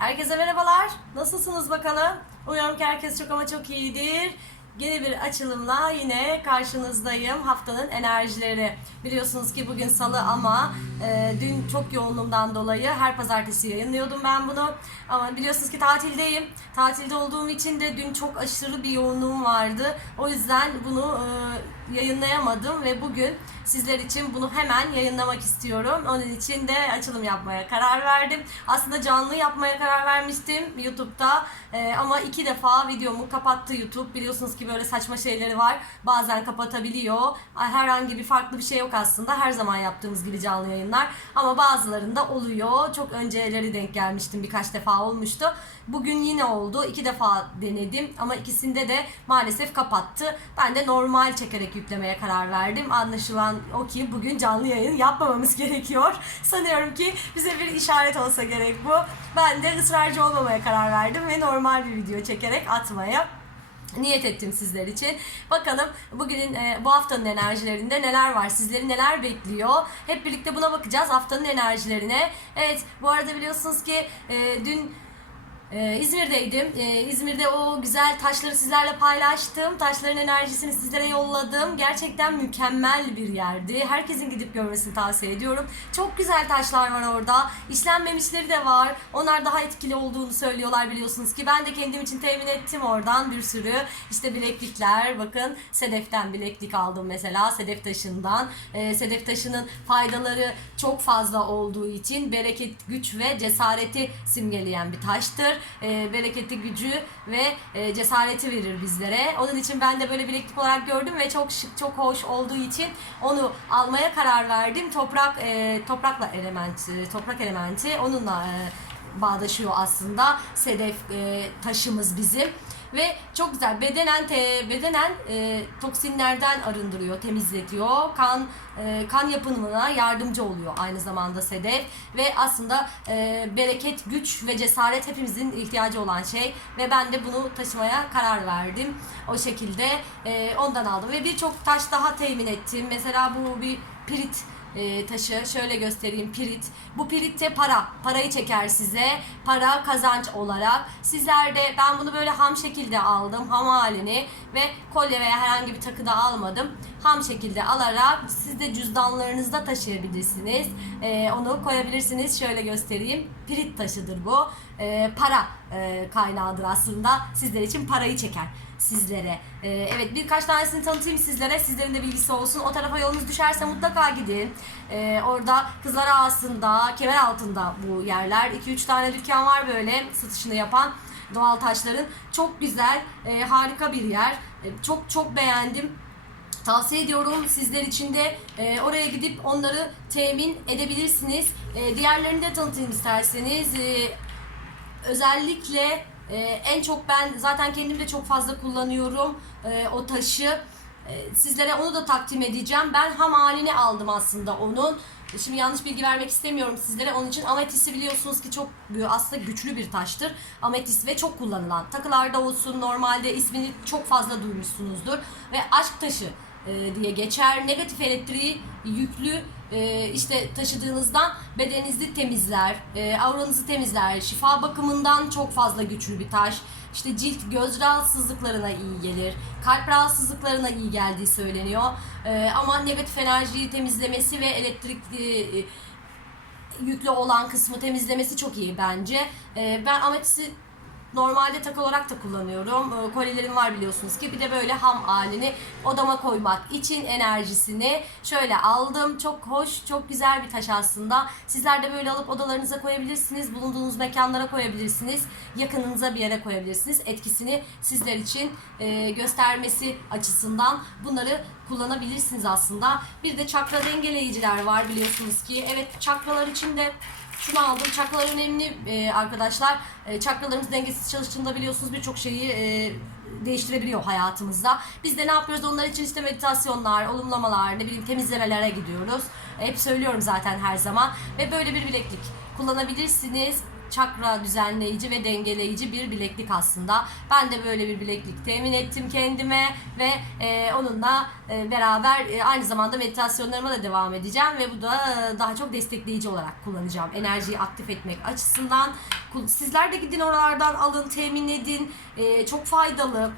Herkese merhabalar. Nasılsınız bakalım? Umuyorum ki herkes çok ama çok iyidir. Yeni bir açılımla yine karşınızdayım. Haftanın enerjileri. Biliyorsunuz ki bugün salı ama e, dün çok yoğunluğumdan dolayı her pazartesi yayınlıyordum ben bunu. Ama biliyorsunuz ki tatildeyim. Tatilde olduğum için de dün çok aşırı bir yoğunluğum vardı. O yüzden bunu e, yayınlayamadım ve bugün sizler için bunu hemen yayınlamak istiyorum. Onun için de açılım yapmaya karar verdim. Aslında canlı yapmaya karar vermiştim YouTube'da Ee, ama iki defa videomu kapattı YouTube. Biliyorsunuz ki böyle saçma şeyleri var. Bazen kapatabiliyor. Herhangi bir farklı bir şey yok aslında. Her zaman yaptığımız gibi canlı yayınlar. Ama bazılarında oluyor. Çok önceleri denk gelmiştim. Birkaç defa olmuştu. Bugün yine oldu. İki defa denedim ama ikisinde de maalesef kapattı. Ben de normal çekerek yüklemeye karar verdim. Anlaşılan o ki bugün canlı yayın yapmamamız gerekiyor. Sanıyorum ki bize bir işaret olsa gerek bu. Ben de ısrarcı olmamaya karar verdim ve normal bir video çekerek atmaya niyet ettim sizler için. Bakalım bugünün e, bu haftanın enerjilerinde neler var? Sizleri neler bekliyor? Hep birlikte buna bakacağız haftanın enerjilerine. Evet bu arada biliyorsunuz ki e, dün ee, İzmir'deydim. Ee, İzmir'de o güzel taşları sizlerle paylaştım. Taşların enerjisini sizlere yolladım. Gerçekten mükemmel bir yerdi. Herkesin gidip görmesini tavsiye ediyorum. Çok güzel taşlar var orada. İşlenmemişleri de var. Onlar daha etkili olduğunu söylüyorlar biliyorsunuz ki. Ben de kendim için temin ettim oradan bir sürü. İşte bileklikler. Bakın sedeften bileklik aldım mesela. Sedef taşından. Ee, sedef taşının faydaları çok fazla olduğu için bereket, güç ve cesareti simgeleyen bir taştır e, bereketi, gücü ve e, cesareti verir bizlere. Onun için ben de böyle bileklik olarak gördüm ve çok şık, çok hoş olduğu için onu almaya karar verdim. Toprak e, toprakla elementi, toprak elementi onunla e, bağdaşıyor aslında. Sedef e, taşımız bizim ve çok güzel bedenen te, bedenen e, toksinlerden arındırıyor, temizletiyor. Kan e, kan yapımına yardımcı oluyor aynı zamanda sedef ve aslında e, bereket, güç ve cesaret hepimizin ihtiyacı olan şey ve ben de bunu taşımaya karar verdim. O şekilde e, ondan aldım ve birçok taş daha temin ettim. Mesela bu bir pirit e, taşı şöyle göstereyim pirit. Bu pirit de para. Parayı çeker size. Para kazanç olarak. Sizler de ben bunu böyle ham şekilde aldım. Ham halini ve kolye veya herhangi bir takı da almadım. Ham şekilde alarak siz de cüzdanlarınızda taşıyabilirsiniz. E, onu koyabilirsiniz. Şöyle göstereyim. Pirit taşıdır bu. E, para e, kaynağıdır aslında. Sizler için parayı çeker sizlere. Ee, evet birkaç tanesini tanıtayım sizlere. Sizlerin de bilgisi olsun. O tarafa yolunuz düşerse mutlaka gidin. Ee, orada Kızlar Ağası'nda, kemer altında bu yerler. 2-3 tane dükkan var böyle satışını yapan doğal taşların. Çok güzel, e, harika bir yer. E, çok çok beğendim. Tavsiye ediyorum sizler için de e, oraya gidip onları temin edebilirsiniz. E, diğerlerini de tanıtayım isterseniz. E, özellikle ee, en çok ben zaten kendim de çok fazla kullanıyorum ee, o taşı. Ee, sizlere onu da takdim edeceğim. Ben ham halini aldım aslında onun. Şimdi yanlış bilgi vermek istemiyorum sizlere. Onun için ametisi biliyorsunuz ki çok aslında güçlü bir taştır. Ametis ve çok kullanılan. Takılarda olsun normalde ismini çok fazla duymuşsunuzdur. Ve aşk taşı e, diye geçer. Negatif elektriği yüklü e, işte taşıdığınızdan bedeninizi temizler, e, auranızı temizler, şifa bakımından çok fazla güçlü bir taş. İşte cilt göz rahatsızlıklarına iyi gelir, kalp rahatsızlıklarına iyi geldiği söyleniyor. E, ama negatif enerjiyi temizlemesi ve elektrik e, yüklü olan kısmı temizlemesi çok iyi bence. E, ben ametisi Normalde tak olarak da kullanıyorum. Ee, Kolyelerim var biliyorsunuz ki. Bir de böyle ham halini odama koymak için enerjisini şöyle aldım. Çok hoş, çok güzel bir taş aslında. Sizler de böyle alıp odalarınıza koyabilirsiniz. Bulunduğunuz mekanlara koyabilirsiniz. Yakınınıza bir yere koyabilirsiniz. Etkisini sizler için e, göstermesi açısından bunları kullanabilirsiniz aslında. Bir de çakra dengeleyiciler var biliyorsunuz ki. Evet çakralar için de şunu aldım. Çakralar önemli e, arkadaşlar. E, çakralarımız dengesiz çalıştığında biliyorsunuz birçok şeyi e, değiştirebiliyor hayatımızda. Biz de ne yapıyoruz? Onlar için işte meditasyonlar, olumlamalar, ne bileyim temizlemelere gidiyoruz. E, hep söylüyorum zaten her zaman. Ve böyle bir bileklik kullanabilirsiniz. Çakra düzenleyici ve dengeleyici bir bileklik aslında. Ben de böyle bir bileklik temin ettim kendime ve e, onunla e, beraber e, aynı zamanda meditasyonlarıma da devam edeceğim ve bu da e, daha çok destekleyici olarak kullanacağım. Enerjiyi aktif etmek açısından. Sizler de gidin oralardan alın, temin edin. E, çok faydalı.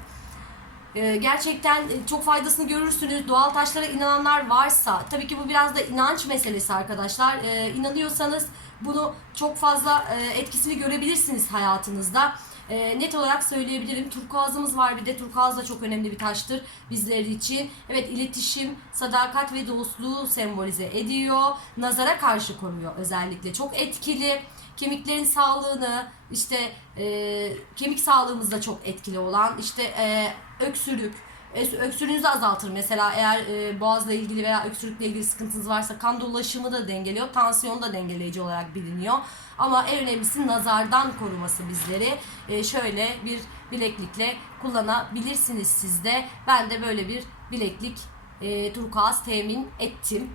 Ee, gerçekten e, çok faydasını görürsünüz. Doğal taşlara inananlar varsa, tabii ki bu biraz da inanç meselesi arkadaşlar. Ee, inanıyorsanız bunu çok fazla e, etkisini görebilirsiniz hayatınızda. Ee, net olarak söyleyebilirim. Turkuazımız var bir de. Turkuaz da çok önemli bir taştır bizler için. Evet iletişim, sadakat ve dostluğu sembolize ediyor. Nazara karşı koruyor özellikle. Çok etkili. Kemiklerin sağlığını, işte e, kemik sağlığımızda çok etkili olan, işte e, öksürük, Ö- öksürüğünüzü azaltır mesela eğer e, boğazla ilgili veya öksürükle ilgili sıkıntınız varsa kan dolaşımı da dengeliyor, tansiyon da dengeleyici olarak biliniyor. Ama en önemlisi nazardan koruması bizleri. E, şöyle bir bileklikle kullanabilirsiniz siz de. Ben de böyle bir bileklik e, turkuaz temin ettim.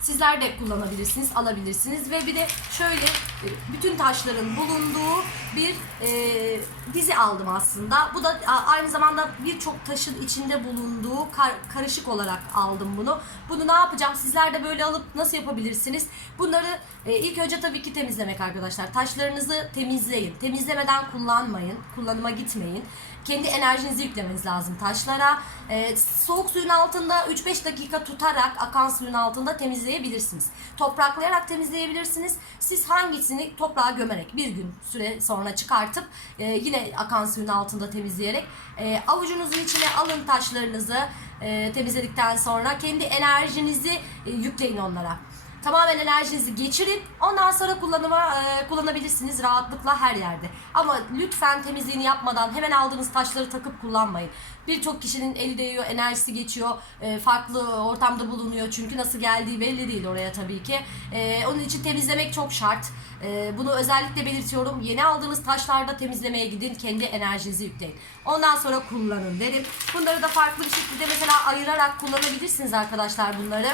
Sizler de kullanabilirsiniz, alabilirsiniz ve bir de şöyle e, bütün taşların bulunduğu bir e, dizi aldım aslında. Bu da aynı zamanda birçok taşın içinde bulunduğu kar- karışık olarak aldım bunu. Bunu ne yapacağım? Sizler de böyle alıp nasıl yapabilirsiniz? Bunları e, ilk önce tabii ki temizlemek arkadaşlar. Taşlarınızı temizleyin. Temizlemeden kullanmayın. Kullanıma gitmeyin. Kendi enerjinizi yüklemeniz lazım taşlara. E, soğuk suyun altında 3-5 dakika tutarak akan suyun altında temizleyebilirsiniz. Topraklayarak temizleyebilirsiniz. Siz hangisini toprağa gömerek bir gün süre sonra çıkartıp e, yine akan suyun altında temizleyerek e, avucunuzun içine alın taşlarınızı e, temizledikten sonra kendi enerjinizi e, yükleyin onlara. Tamamen enerjinizi geçirin. Ondan sonra kullanıma e, kullanabilirsiniz rahatlıkla her yerde. Ama lütfen temizliğini yapmadan hemen aldığınız taşları takıp kullanmayın. Birçok kişinin eli değiyor, enerjisi geçiyor. e, farklı ortamda bulunuyor. Çünkü nasıl geldiği belli değil oraya tabii ki. E, onun için temizlemek çok şart. E, bunu özellikle belirtiyorum. Yeni aldığınız taşlarda temizlemeye gidin. Kendi enerjinizi yükleyin. Ondan sonra kullanın derim. Bunları da farklı bir şekilde mesela ayırarak kullanabilirsiniz arkadaşlar bunları.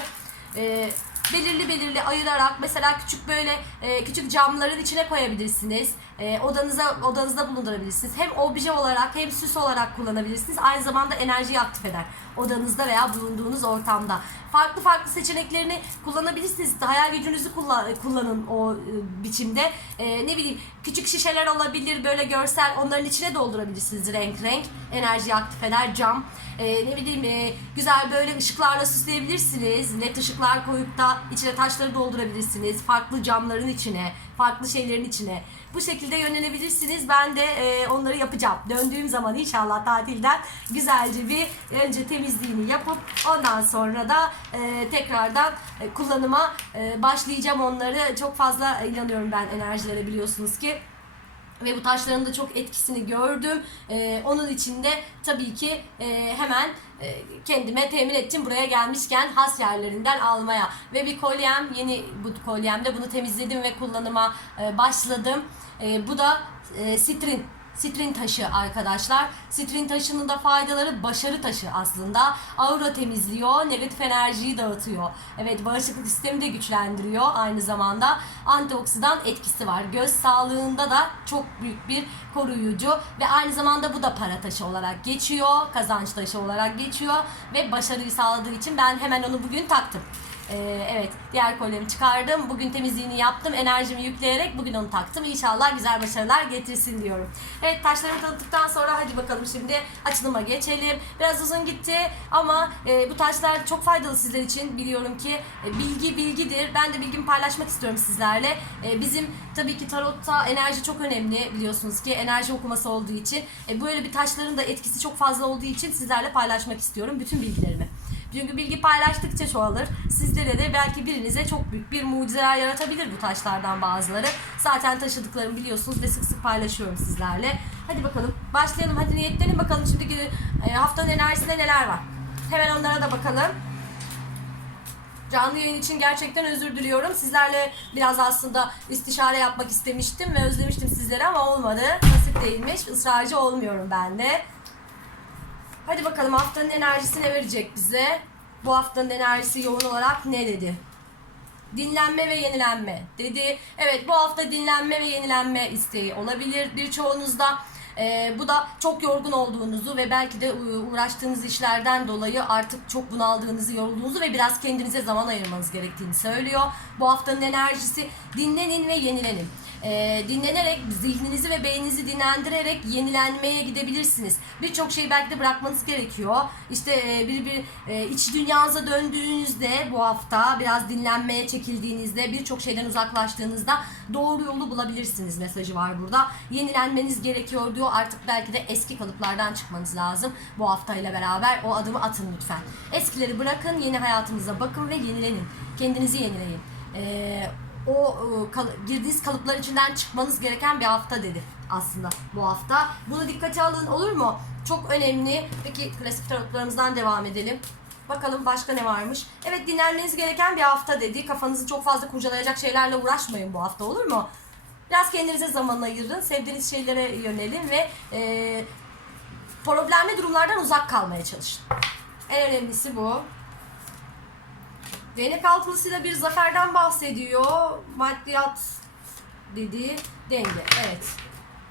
E, belirli belirli ayırarak mesela küçük böyle e, küçük camların içine koyabilirsiniz. E, odanıza odanızda bulundurabilirsiniz. Hem obje olarak hem süs olarak kullanabilirsiniz. Aynı zamanda enerjiyi aktif eder. Odanızda veya bulunduğunuz ortamda. Farklı farklı seçeneklerini kullanabilirsiniz. Hayal gücünüzü kullan, kullanın o e, biçimde. E, ne bileyim küçük şişeler olabilir böyle görsel onların içine doldurabilirsiniz renk renk. Enerjiyi aktif eder cam. E, ne bileyim e, güzel böyle ışıklarla süsleyebilirsiniz. Led ışıklar koyup da içine taşları doldurabilirsiniz. Farklı camların içine, farklı şeylerin içine. Bu şekilde yönelebilirsiniz. Ben de e, onları yapacağım. Döndüğüm zaman inşallah tatilden güzelce bir önce temizliğini yapıp ondan sonra da e, tekrardan e, kullanıma e, başlayacağım onları. Çok fazla inanıyorum ben enerjilere biliyorsunuz ki ve bu taşların da çok etkisini gördüm. Ee, onun için de tabii ki e, hemen e, kendime temin ettim buraya gelmişken has yerlerinden almaya. Ve bir kolyem, yeni bu kolyemde bunu temizledim ve kullanıma e, başladım. E, bu da e, sitrin. Sitrin taşı arkadaşlar. Sitrin taşının da faydaları başarı taşı aslında. Aura temizliyor, negatif enerjiyi dağıtıyor. Evet bağışıklık sistemi de güçlendiriyor aynı zamanda. Antioksidan etkisi var. Göz sağlığında da çok büyük bir koruyucu ve aynı zamanda bu da para taşı olarak geçiyor. Kazanç taşı olarak geçiyor ve başarıyı sağladığı için ben hemen onu bugün taktım. Ee, evet diğer kolyemi çıkardım. Bugün temizliğini yaptım. Enerjimi yükleyerek bugün onu taktım. İnşallah güzel başarılar getirsin diyorum. Evet taşlarımı tanıttıktan sonra hadi bakalım şimdi açılıma geçelim. Biraz uzun gitti ama e, bu taşlar çok faydalı sizler için. Biliyorum ki e, bilgi bilgidir. Ben de bilgimi paylaşmak istiyorum sizlerle. E, bizim tabii ki tarotta enerji çok önemli biliyorsunuz ki enerji okuması olduğu için. E, böyle bir taşların da etkisi çok fazla olduğu için sizlerle paylaşmak istiyorum bütün bilgilerimi. Çünkü bilgi paylaştıkça çoğalır. Sizlere de belki birinize çok büyük bir mucizeler yaratabilir bu taşlardan bazıları. Zaten taşıdıklarımı biliyorsunuz ve sık sık paylaşıyorum sizlerle. Hadi bakalım başlayalım. Hadi niyetlenin bakalım şimdi e, haftanın enerjisinde neler var. Hemen onlara da bakalım. Canlı yayın için gerçekten özür diliyorum. Sizlerle biraz aslında istişare yapmak istemiştim ve özlemiştim sizleri ama olmadı. Nasip değilmiş. Israrcı olmuyorum ben de. Hadi bakalım haftanın enerjisi ne verecek bize? Bu haftanın enerjisi yoğun olarak ne dedi? dinlenme ve yenilenme dedi. Evet bu hafta dinlenme ve yenilenme isteği olabilir birçoğunuzda. Ee, bu da çok yorgun olduğunuzu ve belki de uğraştığınız işlerden dolayı artık çok bunaldığınızı, yorulduğunuzu ve biraz kendinize zaman ayırmanız gerektiğini söylüyor. Bu haftanın enerjisi dinlenin ve yenilenin. Ee, dinlenerek zihninizi ve beyninizi dinlendirerek yenilenmeye gidebilirsiniz. Birçok şeyi belki de bırakmanız gerekiyor. İşte e, bir bir e, iç dünyanıza döndüğünüzde bu hafta biraz dinlenmeye çekildiğinizde birçok şeyden uzaklaştığınızda doğru yolu bulabilirsiniz mesajı var burada. Yenilenmeniz gerekiyor diyor. Artık belki de eski kalıplardan çıkmanız lazım. Bu haftayla beraber o adımı atın lütfen. Eskileri bırakın, yeni hayatınıza bakın ve yenilenin. Kendinizi yenileyin. Ee, o e, kal- girdiğiniz kalıplar içinden çıkmanız gereken bir hafta dedi aslında bu hafta. Bunu dikkate alın olur mu? Çok önemli. Peki klasik tarotlarımızdan devam edelim. Bakalım başka ne varmış? Evet dinlenmeniz gereken bir hafta dedi. Kafanızı çok fazla kurcalayacak şeylerle uğraşmayın bu hafta olur mu? Biraz kendinize zaman ayırın. Sevdiğiniz şeylere yönelin ve e, problemli durumlardan uzak kalmaya çalışın. En önemlisi bu. Değnek altılısıyla bir zaferden bahsediyor. Maddiyat dedi. Denge. Evet.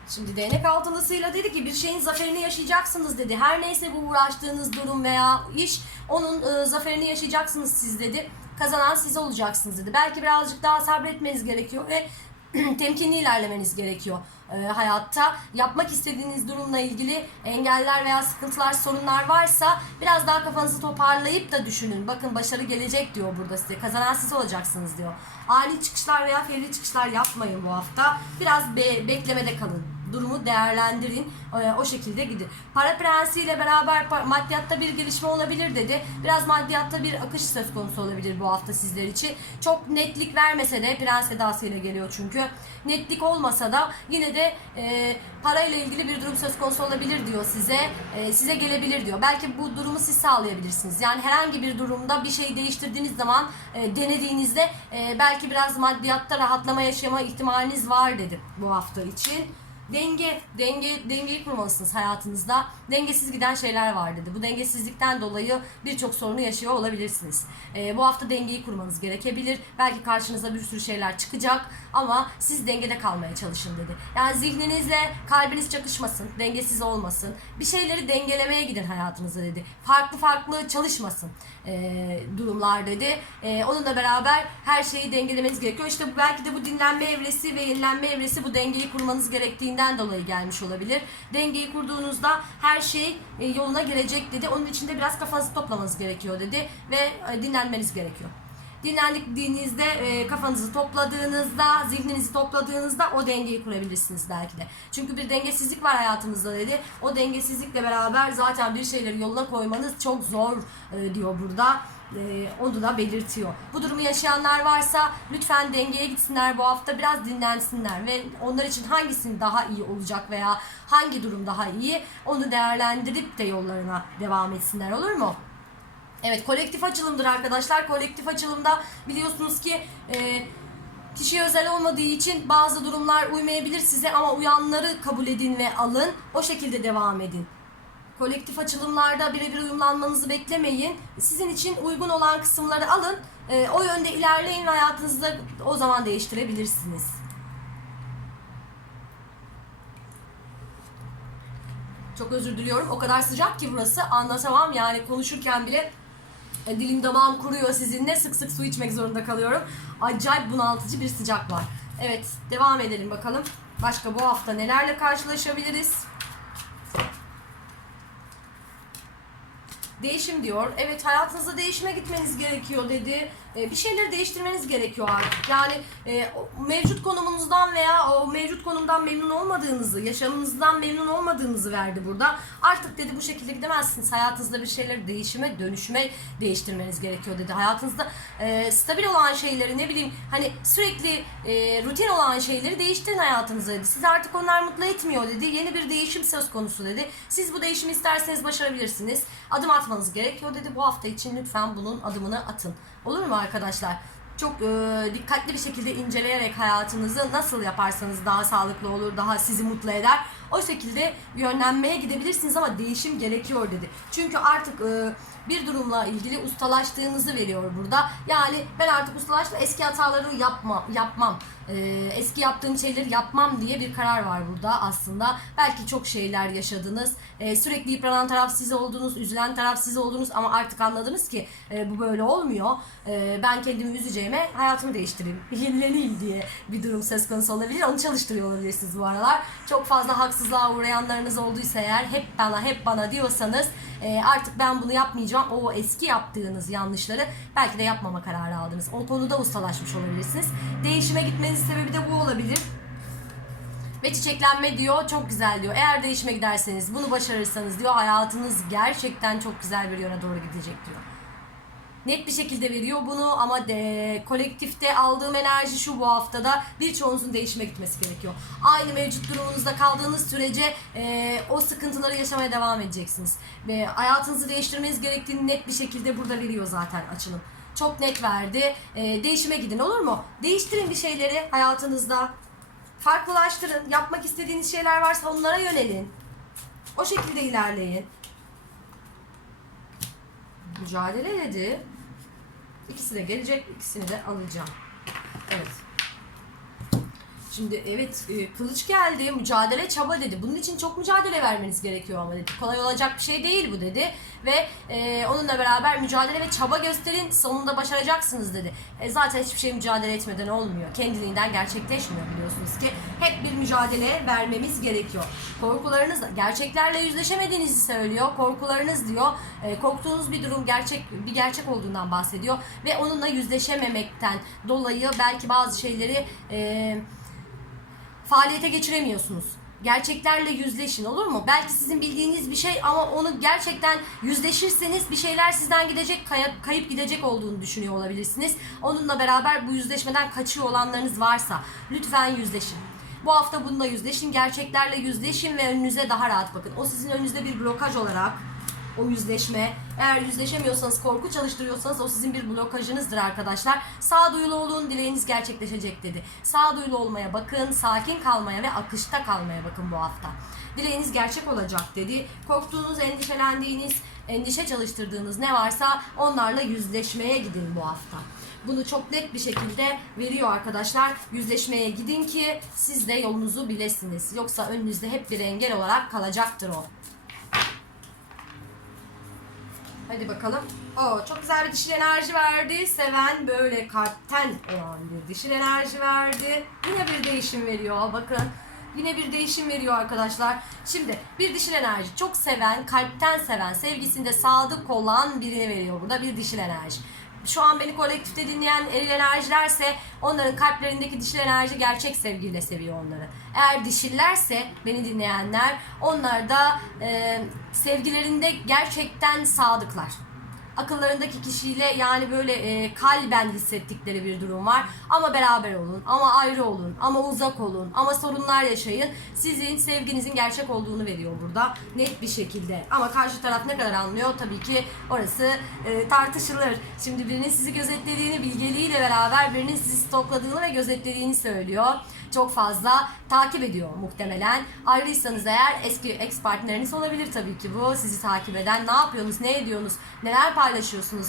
Şimdi değnek altılısıyla dedi ki bir şeyin zaferini yaşayacaksınız dedi. Her neyse bu uğraştığınız durum veya iş onun e, zaferini yaşayacaksınız siz dedi. Kazanan siz olacaksınız dedi. Belki birazcık daha sabretmeniz gerekiyor ve temkinli ilerlemeniz gerekiyor e, hayatta. Yapmak istediğiniz durumla ilgili engeller veya sıkıntılar, sorunlar varsa biraz daha kafanızı toparlayıp da düşünün. Bakın başarı gelecek diyor burada size. Kazanan siz olacaksınız diyor. Ani çıkışlar veya fevri çıkışlar yapmayın bu hafta. Biraz be- beklemede kalın. Durumu değerlendirin. E, o şekilde gidin. Para prensiyle beraber pa- maddiyatta bir gelişme olabilir dedi. Biraz maddiyatta bir akış söz konusu olabilir bu hafta sizler için. Çok netlik vermese de prens edasıyla geliyor çünkü. Netlik olmasa da yine de e, parayla ilgili bir durum söz konusu olabilir diyor size. E, size gelebilir diyor. Belki bu durumu siz sağlayabilirsiniz. Yani herhangi bir durumda bir şey değiştirdiğiniz zaman e, denediğinizde e, belki biraz maddiyatta rahatlama yaşama ihtimaliniz var dedi bu hafta için. Denge, denge, dengeyi kurmalısınız hayatınızda. Dengesiz giden şeyler var dedi. Bu dengesizlikten dolayı birçok sorunu yaşıyor olabilirsiniz. Ee, bu hafta dengeyi kurmanız gerekebilir. Belki karşınıza bir sürü şeyler çıkacak ama siz dengede kalmaya çalışın dedi. Yani zihninizle kalbiniz çakışmasın, dengesiz olmasın. Bir şeyleri dengelemeye gidin hayatınıza dedi. Farklı farklı çalışmasın ee, durumlar dedi. Ee, onunla beraber her şeyi dengelemeniz gerekiyor. İşte belki de bu dinlenme evresi ve yenilenme evresi bu dengeyi kurmanız gerektiğinden dolayı gelmiş olabilir. Dengeyi kurduğunuzda her şey e, yoluna girecek dedi. Onun için de biraz kafanızı toplamanız gerekiyor dedi ve e, dinlenmeniz gerekiyor. Dinlendikliğinizde e, kafanızı topladığınızda, zihninizi topladığınızda o dengeyi kurabilirsiniz belki de. Çünkü bir dengesizlik var hayatımızda dedi. O dengesizlikle beraber zaten bir şeyleri yoluna koymanız çok zor e, diyor burada. E, onu da belirtiyor. Bu durumu yaşayanlar varsa lütfen dengeye gitsinler bu hafta biraz dinlensinler ve onlar için hangisinin daha iyi olacak veya hangi durum daha iyi onu değerlendirip de yollarına devam etsinler olur mu? Evet kolektif açılımdır arkadaşlar. Kolektif açılımda biliyorsunuz ki e, kişiye özel olmadığı için bazı durumlar uymayabilir size ama uyanları kabul edin ve alın. O şekilde devam edin. Kolektif açılımlarda birebir uyumlanmanızı beklemeyin. Sizin için uygun olan kısımları alın. E, o yönde ilerleyin hayatınızda o zaman değiştirebilirsiniz. Çok özür diliyorum. O kadar sıcak ki burası anlatamam. Yani konuşurken bile e, dilim damağım kuruyor sizinle. Sık sık su içmek zorunda kalıyorum. Acayip bunaltıcı bir sıcak var. Evet devam edelim bakalım. Başka bu hafta nelerle karşılaşabiliriz? Değişim diyor. Evet hayatınızda değişime gitmeniz gerekiyor dedi. E, bir şeyleri değiştirmeniz gerekiyor artık. Yani e, mevcut konumunuzdan veya o mevcut konumdan memnun olmadığınızı, yaşamınızdan memnun olmadığınızı verdi burada. Artık dedi bu şekilde gidemezsiniz. Hayatınızda bir şeyleri değişime, dönüşüme değiştirmeniz gerekiyor dedi. Hayatınızda e, stabil olan şeyleri ne bileyim hani sürekli e, rutin olan şeyleri değiştirin hayatınıza dedi. Sizi artık onlar mutlu etmiyor dedi. Yeni bir değişim söz konusu dedi. Siz bu değişimi isterseniz başarabilirsiniz. Adım atmanız gerekiyor dedi. Bu hafta için lütfen bunun adımını atın. Olur mu arkadaşlar? çok e, dikkatli bir şekilde inceleyerek hayatınızı nasıl yaparsanız daha sağlıklı olur, daha sizi mutlu eder. O şekilde yönlenmeye gidebilirsiniz ama değişim gerekiyor dedi. Çünkü artık e, bir durumla ilgili ustalaştığınızı veriyor burada. Yani ben artık ustalaştım eski hataları yapma, yapmam. E, eski yaptığım şeyleri yapmam diye bir karar var burada aslında. Belki çok şeyler yaşadınız. E, sürekli yıpranan taraf siz oldunuz, üzülen taraf siz oldunuz ama artık anladınız ki e, bu böyle olmuyor. E, ben kendimi üzeceğime hayatımı değiştireyim, yenileneyim diye bir durum söz konusu olabilir. Onu çalıştırıyor olabilirsiniz bu aralar. Çok fazla haksızlığa uğrayanlarınız olduysa eğer hep bana hep bana diyorsanız e, artık ben bunu yapmayacağım. O eski yaptığınız yanlışları belki de yapmama kararı aldınız. O konuda ustalaşmış olabilirsiniz. Değişime gitmenizin sebebi de bu olabilir. Ve çiçeklenme diyor çok güzel diyor. Eğer değişime giderseniz bunu başarırsanız diyor hayatınız gerçekten çok güzel bir yöne doğru gidecek diyor. Net bir şekilde veriyor bunu ama de, kolektifte aldığım enerji şu bu haftada birçoğunuzun değişime gitmesi gerekiyor. Aynı mevcut durumunuzda kaldığınız sürece e, o sıkıntıları yaşamaya devam edeceksiniz. Ve hayatınızı değiştirmeniz gerektiğini net bir şekilde burada veriyor zaten açılım. Çok net verdi. E, değişime gidin olur mu? Değiştirin bir şeyleri hayatınızda. Farklılaştırın. Yapmak istediğiniz şeyler varsa onlara yönelin. O şekilde ilerleyin. Mücadele dedi. İkisi de gelecek, ikisini de alacağım. Evet. Şimdi evet e, kılıç geldi, mücadele çaba dedi. Bunun için çok mücadele vermeniz gerekiyor ama dedi. Kolay olacak bir şey değil bu dedi. Ve e, onunla beraber mücadele ve çaba gösterin, sonunda başaracaksınız dedi. E, zaten hiçbir şey mücadele etmeden olmuyor. Kendiliğinden gerçekleşmiyor biliyorsunuz ki. Hep bir mücadele vermemiz gerekiyor. Korkularınız, gerçeklerle yüzleşemediğinizi söylüyor. Korkularınız diyor, e, korktuğunuz bir durum gerçek bir gerçek olduğundan bahsediyor. Ve onunla yüzleşememekten dolayı belki bazı şeyleri... E, faaliyete geçiremiyorsunuz. Gerçeklerle yüzleşin olur mu? Belki sizin bildiğiniz bir şey ama onu gerçekten yüzleşirseniz bir şeyler sizden gidecek, kayıp, gidecek olduğunu düşünüyor olabilirsiniz. Onunla beraber bu yüzleşmeden kaçıyor olanlarınız varsa lütfen yüzleşin. Bu hafta bununla yüzleşin, gerçeklerle yüzleşin ve önünüze daha rahat bakın. O sizin önünüzde bir blokaj olarak o yüzleşme. Eğer yüzleşemiyorsanız, korku çalıştırıyorsanız o sizin bir blokajınızdır arkadaşlar. Sağduyulu olun, dileğiniz gerçekleşecek dedi. Sağduyulu olmaya bakın, sakin kalmaya ve akışta kalmaya bakın bu hafta. Dileğiniz gerçek olacak dedi. Korktuğunuz, endişelendiğiniz, endişe çalıştırdığınız ne varsa onlarla yüzleşmeye gidin bu hafta. Bunu çok net bir şekilde veriyor arkadaşlar. Yüzleşmeye gidin ki siz de yolunuzu bilesiniz. Yoksa önünüzde hep bir engel olarak kalacaktır o. Hadi bakalım. Oo, çok güzel bir dişil enerji verdi. Seven böyle kalpten olan bir dişil enerji verdi. Yine bir değişim veriyor. Bakın. Yine bir değişim veriyor arkadaşlar. Şimdi bir dişil enerji çok seven, kalpten seven, sevgisinde sadık olan birini veriyor burada bir dişil enerji. Şu an beni kolektifte dinleyen eril enerjilerse onların kalplerindeki dişil enerji gerçek sevgiyle seviyor onları. Eğer dişillerse beni dinleyenler onlar da e, sevgilerinde gerçekten sadıklar akıllarındaki kişiyle yani böyle e, kalben hissettikleri bir durum var. Ama beraber olun, ama ayrı olun, ama uzak olun, ama sorunlar yaşayın. Sizin sevginizin gerçek olduğunu veriyor burada net bir şekilde. Ama karşı taraf ne kadar anlıyor tabii ki orası e, tartışılır. Şimdi birinin sizi gözetlediğini bilgeliğiyle beraber birinin sizi stokladığını ve gözetlediğini söylüyor çok fazla takip ediyor muhtemelen. Ayrıysanız eğer eski ex partneriniz olabilir tabii ki bu. Sizi takip eden ne yapıyorsunuz, ne ediyorsunuz, neler paylaşıyorsunuz,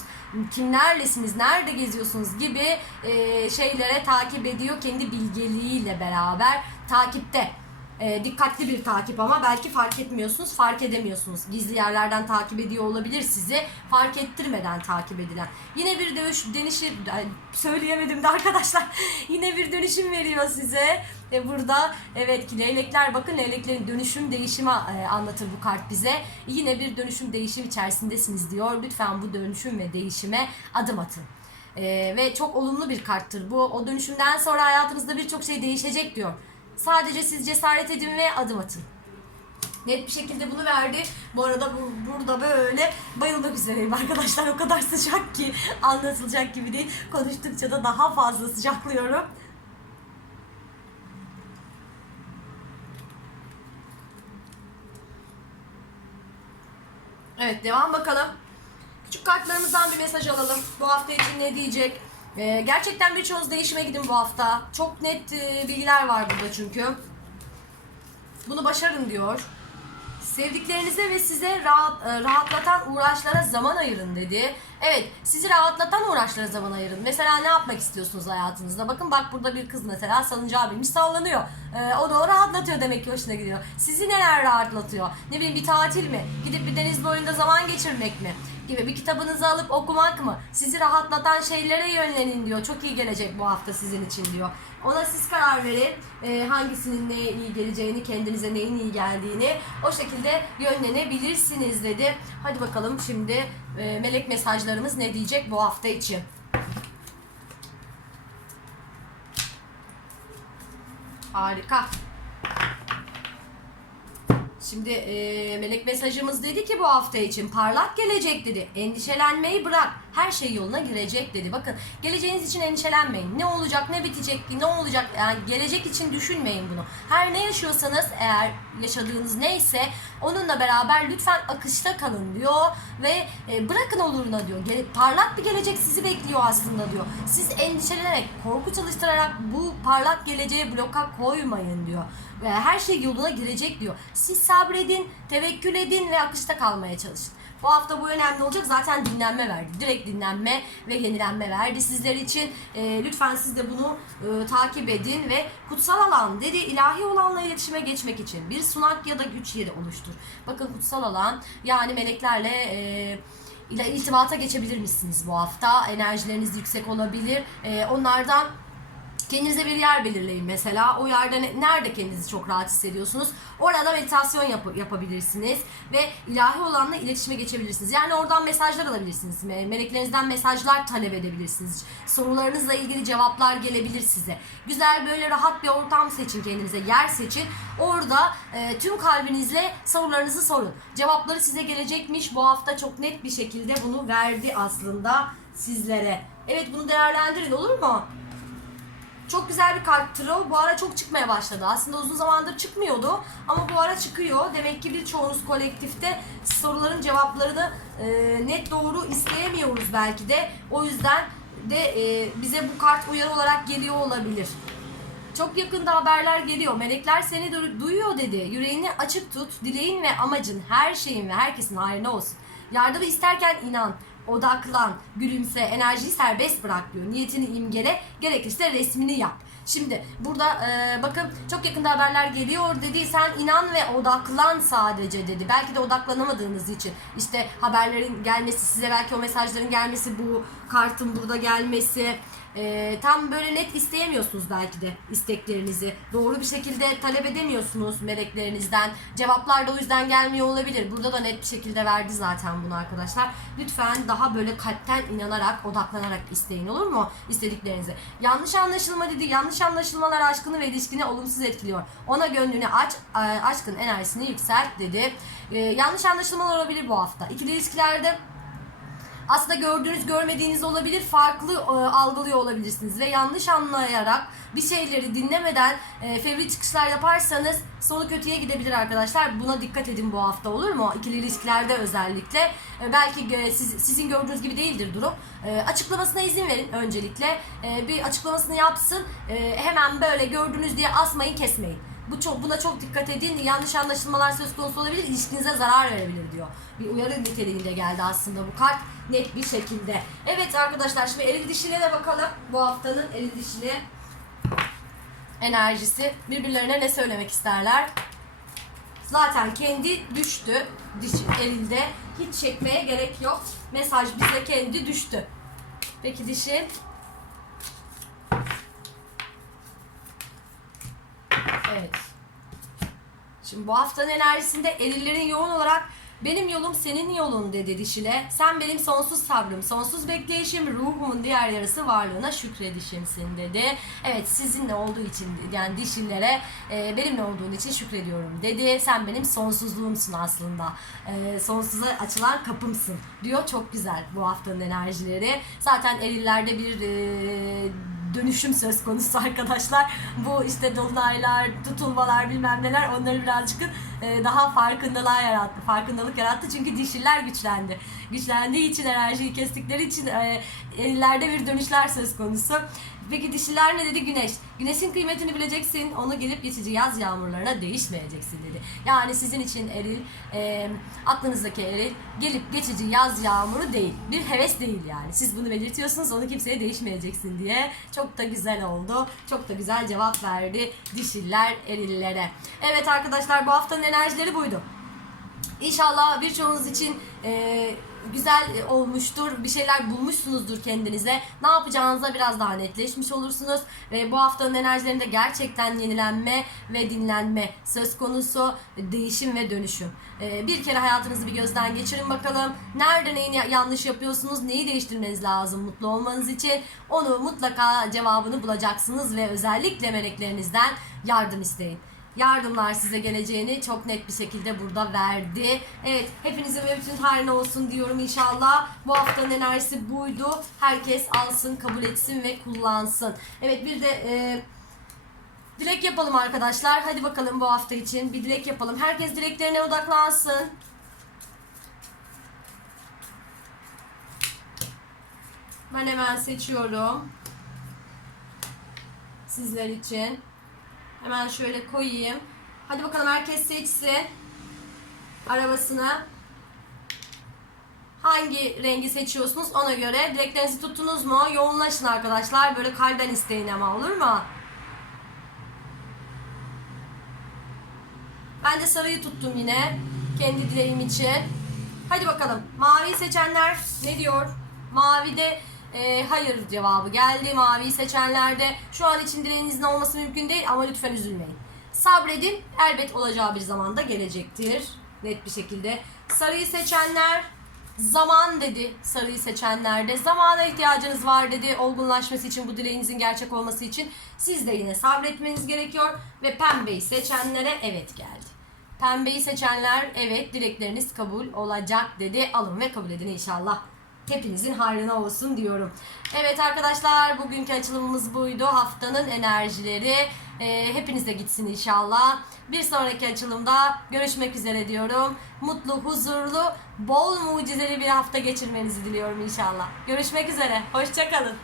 kimlerlesiniz, nerede geziyorsunuz gibi e, şeylere takip ediyor kendi bilgeliğiyle beraber takipte. E, dikkatli bir takip ama belki fark etmiyorsunuz, fark edemiyorsunuz. Gizli yerlerden takip ediyor olabilir sizi. Fark ettirmeden takip edilen. Yine bir dönüş denişi söyleyemedim de arkadaşlar. Yine bir dönüşüm veriyor size. E, burada evet ki leylekler bakın leyleklerin dönüşüm değişimi e, anlatır bu kart bize. Yine bir dönüşüm değişim içerisindesiniz diyor. Lütfen bu dönüşüm ve değişime adım atın. E, ve çok olumlu bir karttır bu. O dönüşümden sonra hayatınızda birçok şey değişecek diyor. Sadece siz cesaret edin ve adım atın. Net bir şekilde bunu verdi. Bu arada bu, burada böyle bayılmak üzereyim arkadaşlar. O kadar sıcak ki anlatılacak gibi değil. Konuştukça da daha fazla sıcaklıyorum. Evet devam bakalım. Küçük kartlarımızdan bir mesaj alalım. Bu hafta için ne diyecek? Ee, gerçekten birçoğunuz değişime gidin bu hafta. Çok net e, bilgiler var burada çünkü. Bunu başarın diyor. Sevdiklerinize ve size rahat, e, rahatlatan uğraşlara zaman ayırın dedi. Evet, sizi rahatlatan uğraşlara zaman ayırın. Mesela ne yapmak istiyorsunuz hayatınızda? Bakın bak burada bir kız mesela salıncağı binmiş sallanıyor. Ee, o da o rahatlatıyor demek ki hoşuna gidiyor. Sizi neler rahatlatıyor? Ne bileyim bir tatil mi? Gidip bir deniz boyunda zaman geçirmek mi? Gibi bir kitabınızı alıp okumak mı? Sizi rahatlatan şeylere yönlenin diyor. Çok iyi gelecek bu hafta sizin için diyor. Ona siz karar verin. Ee, hangisinin neye iyi geleceğini, kendinize neyin iyi geldiğini o şekilde yönlenebilirsiniz dedi. Hadi bakalım şimdi e, melek mesajlarımız ne diyecek bu hafta için? Harika. Şimdi e, melek mesajımız dedi ki bu hafta için parlak gelecek dedi. Endişelenmeyi bırak. Her şey yoluna girecek dedi. Bakın geleceğiniz için endişelenmeyin. Ne olacak, ne bitecek, ne olacak yani gelecek için düşünmeyin bunu. Her ne yaşıyorsanız eğer yaşadığınız neyse onunla beraber lütfen akışta kalın diyor ve e, bırakın oluruna diyor. Gele- parlak bir gelecek sizi bekliyor aslında diyor. Siz endişelenerek, korku çalıştırarak bu parlak geleceğe bloka koymayın diyor. Ve her şey yoluna girecek diyor. Siz sabredin, tevekkül edin ve akışta kalmaya çalışın. Bu hafta bu önemli olacak. Zaten dinlenme verdi. Direkt dinlenme ve yenilenme verdi sizler için. E, lütfen siz de bunu e, takip edin ve kutsal alan dedi ilahi olanla iletişime geçmek için bir sunak ya da güç yeri oluştur. Bakın kutsal alan yani meleklerle e, ile irtibata geçebilir misiniz bu hafta? Enerjileriniz yüksek olabilir. E, onlardan Kendinize bir yer belirleyin mesela. O yerde ne- nerede kendinizi çok rahat hissediyorsunuz? Orada meditasyon yap- yapabilirsiniz ve ilahi olanla iletişime geçebilirsiniz. Yani oradan mesajlar alabilirsiniz. Me- Meleklerinizden mesajlar talep edebilirsiniz. Sorularınızla ilgili cevaplar gelebilir size. Güzel böyle rahat bir ortam seçin kendinize. Yer seçin. Orada e, tüm kalbinizle sorularınızı sorun. Cevapları size gelecekmiş. Bu hafta çok net bir şekilde bunu verdi aslında sizlere. Evet bunu değerlendirin olur mu? Çok güzel bir karttır o. Bu ara çok çıkmaya başladı. Aslında uzun zamandır çıkmıyordu ama bu ara çıkıyor. Demek ki birçoğunuz kolektifte soruların cevaplarını e, net doğru isteyemiyoruz belki de. O yüzden de e, bize bu kart uyarı olarak geliyor olabilir. Çok yakında haberler geliyor. Melekler seni du- duyuyor dedi. Yüreğini açık tut. Dileğin ve amacın her şeyin ve herkesin hayrına olsun. Yardımı isterken inan. Odaklan, gülümse, enerjiyi serbest bırak diyor. Niyetini imgele, gerekirse resmini yap. Şimdi burada e, bakın çok yakında haberler geliyor dedi. Sen inan ve odaklan sadece dedi. Belki de odaklanamadığınız için işte haberlerin gelmesi size belki o mesajların gelmesi bu kartın burada gelmesi e, tam böyle net isteyemiyorsunuz belki de isteklerinizi. Doğru bir şekilde talep edemiyorsunuz meleklerinizden. Cevaplar da o yüzden gelmiyor olabilir. Burada da net bir şekilde verdi zaten bunu arkadaşlar. Lütfen daha böyle kalpten inanarak, odaklanarak isteyin olur mu istediklerinizi? Yanlış anlaşılma dedi. Yanlış anlaşılmalar aşkını ve ilişkini olumsuz etkiliyor. Ona gönlünü aç, e, aşkın enerjisini yükselt dedi. E, yanlış anlaşılmalar olabilir bu hafta. İkili ilişkilerde aslında gördüğünüz görmediğiniz olabilir farklı e, algılıyor olabilirsiniz ve yanlış anlayarak bir şeyleri dinlemeden e, fevri çıkışlar yaparsanız sonu kötüye gidebilir arkadaşlar. Buna dikkat edin bu hafta olur mu? İkili ilişkilerde özellikle. E, belki e, siz, sizin gördüğünüz gibi değildir durum. E, açıklamasına izin verin öncelikle. E, bir açıklamasını yapsın. E, hemen böyle gördünüz diye asmayın kesmeyin. Bu çok buna çok dikkat edin. Yanlış anlaşılmalar söz konusu olabilir. İlişkinize zarar verebilir diyor. Bir uyarı niteliğinde geldi aslında bu kart net bir şekilde. Evet arkadaşlar şimdi eril dişine de bakalım. Bu haftanın eril dişili enerjisi birbirlerine ne söylemek isterler? Zaten kendi düştü dişi elinde. Hiç çekmeye gerek yok. Mesaj bize kendi düştü. Peki dişi? Evet. Şimdi bu haftanın enerjisinde erillerin yoğun olarak benim yolum senin yolun dedi dişine. Sen benim sonsuz sabrım, sonsuz bekleyişim, ruhumun diğer yarısı varlığına şükredişimsin dedi. Evet sizinle olduğu için yani dişillere e, benimle olduğun için şükrediyorum dedi. Sen benim sonsuzluğumsun aslında. E, sonsuza açılan kapımsın diyor. Çok güzel bu haftanın enerjileri. Zaten erillerde bir e, dönüşüm söz konusu arkadaşlar. Bu işte dolunaylar, tutulmalar bilmem neler onları birazcık e, daha farkındalığa yarattı. Farkındalık yarattı çünkü dişiller güçlendi. Güçlendiği için enerjiyi kestikleri için e, erilerde bir dönüşler söz konusu. Peki dişiler ne dedi? Güneş. Güneşin kıymetini bileceksin. Onu gelip geçici yaz yağmurlarına değişmeyeceksin dedi. Yani sizin için eril, e, aklınızdaki eril gelip geçici yaz yağmuru değil. Bir heves değil yani. Siz bunu belirtiyorsunuz onu kimseye değişmeyeceksin diye. Çok da güzel oldu. Çok da güzel cevap verdi dişiller erillere. Evet arkadaşlar bu haftanın enerjileri buydu. İnşallah birçoğunuz için e, güzel olmuştur. Bir şeyler bulmuşsunuzdur kendinize. Ne yapacağınıza biraz daha netleşmiş olursunuz. Ve bu haftanın enerjilerinde gerçekten yenilenme ve dinlenme söz konusu değişim ve dönüşüm. E, bir kere hayatınızı bir gözden geçirin bakalım. Nerede neyi yanlış yapıyorsunuz, neyi değiştirmeniz lazım mutlu olmanız için. Onu mutlaka cevabını bulacaksınız ve özellikle meleklerinizden yardım isteyin yardımlar size geleceğini çok net bir şekilde burada verdi. Evet hepinizin ve bütün hayrine olsun diyorum inşallah. Bu haftanın enerjisi buydu. Herkes alsın, kabul etsin ve kullansın. Evet bir de e, dilek yapalım arkadaşlar. Hadi bakalım bu hafta için bir dilek yapalım. Herkes dileklerine odaklansın. Ben hemen seçiyorum. Sizler için. Hemen şöyle koyayım. Hadi bakalım herkes seçsin. Arabasını. Hangi rengi seçiyorsunuz ona göre. Dileklerinizi tuttunuz mu? Yoğunlaşın arkadaşlar. Böyle kalben isteyin ama olur mu? Ben de sarıyı tuttum yine. Kendi dileğim için. Hadi bakalım. Mavi seçenler ne diyor? Mavide e, hayır cevabı geldi. Maviyi seçenlerde şu an için dileğinizin olması mümkün değil ama lütfen üzülmeyin. Sabredin. Elbet olacağı bir zamanda gelecektir. Net bir şekilde. Sarıyı seçenler zaman dedi sarıyı seçenlerde. Zamana ihtiyacınız var dedi olgunlaşması için bu dileğinizin gerçek olması için. Siz de yine sabretmeniz gerekiyor ve pembeyi seçenlere evet geldi. Pembeyi seçenler evet dilekleriniz kabul olacak dedi. Alın ve kabul edin inşallah. Hepinizin hayrına olsun diyorum. Evet arkadaşlar bugünkü açılımımız buydu. Haftanın enerjileri e, hepinize gitsin inşallah. Bir sonraki açılımda görüşmek üzere diyorum. Mutlu, huzurlu, bol mucizeli bir hafta geçirmenizi diliyorum inşallah. Görüşmek üzere. Hoşçakalın.